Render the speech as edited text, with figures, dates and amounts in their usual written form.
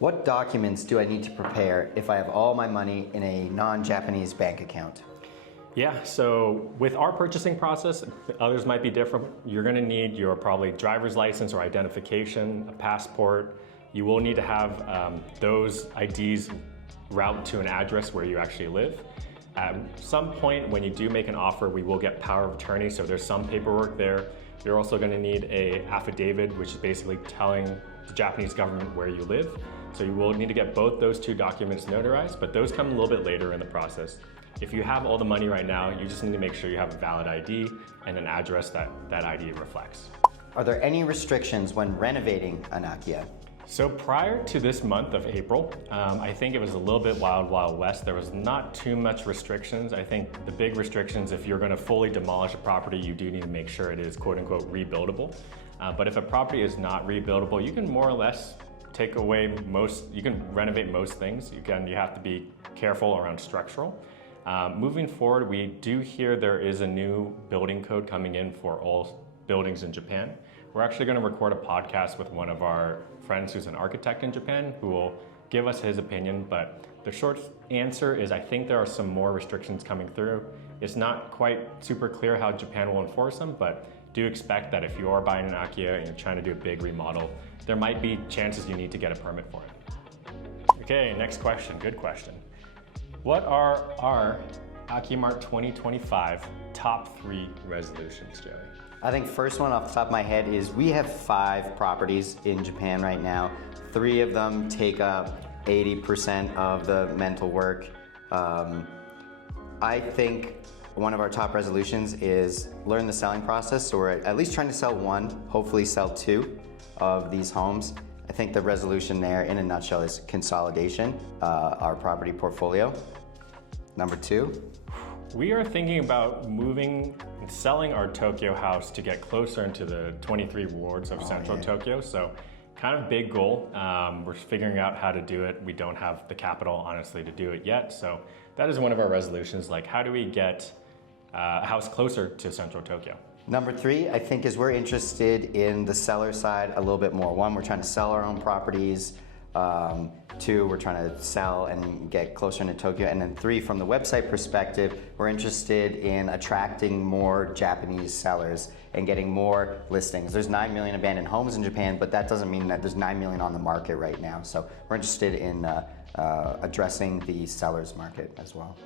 What documents do I need to prepare if I have all my money in a non-Japanese bank account? Yeah, so with our purchasing process, others might be different. You're gonna need your probably driver's license or identification, a passport. You will need to have those IDs route to an address where you actually live. At some point when you do make an offer, we will get power of attorney, so there's some paperwork there. You're also gonna need an affidavit, which is basically telling the Japanese government where you live. So you will need to get both those two documents notarized, but those come a little bit later in the process. If you have all the money right now, you just need to make sure you have a valid ID and an address that ID reflects. Are there any restrictions when renovating an Akimar? So prior to this month of April, I think it was a little bit wild west. There was not too much restrictions. I think the big restrictions, if you're gonna fully demolish a property, you do need to make sure it is quote unquote rebuildable. But if a property is not rebuildable, you can more or less take away you can renovate most things. Again, you have to be careful around structural. Moving forward, we do hear there is a new building code coming in for all buildings in Japan. We're actually going to record a podcast with one of our friends who's an architect in Japan who will give us his opinion, but the short answer is I think there are some more restrictions coming through. It's not quite super clear how Japan will enforce them, but do expect that if you are buying an Akimar and you're trying to do a big remodel, there might be chances you need to get a permit for it. Okay, next question, good question. What are our Akimar 2025 top 3 resolutions, Joey? I think first one off the top of my head is we have 5 properties in Japan right now. 3 of them take up 80% of the mental work. I think one of our top resolutions is learn the selling process. So we're at least trying to sell 1, hopefully sell 2 of these homes. I think the resolution there in a nutshell is consolidation, our property portfolio. Number 2. We are thinking about moving and selling our Tokyo house to get closer into the 23 wards of central Tokyo. So kind of big goal. We're figuring out how to do it. We don't have the capital, honestly, to do it yet. So that is one of our resolutions. Like, how do we get a house closer to central Tokyo? Number 3, I think, is we're interested in the seller side a little bit more. 1, we're trying to sell our own properties. 2, we're trying to sell and get closer into Tokyo. And then 3, from the website perspective, we're interested in attracting more Japanese sellers and getting more listings. There's 9 million abandoned homes in Japan, but that doesn't mean that there's 9 million on the market right now. So we're interested in addressing the sellers market as well.